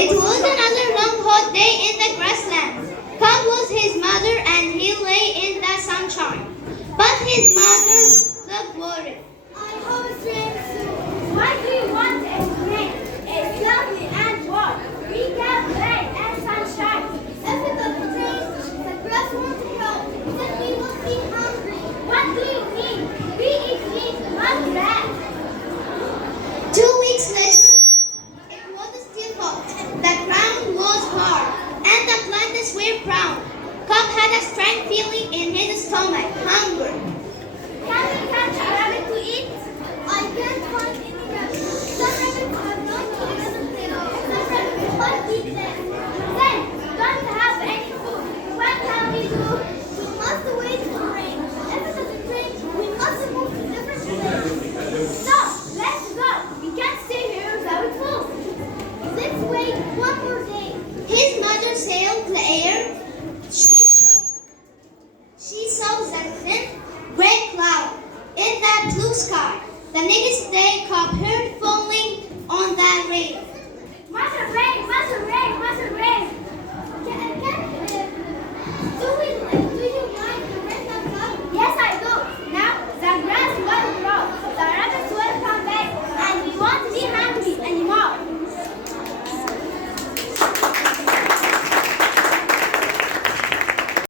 It was another long hot day in the grassland. Come was his mother and he lay in the sunshine. But his mother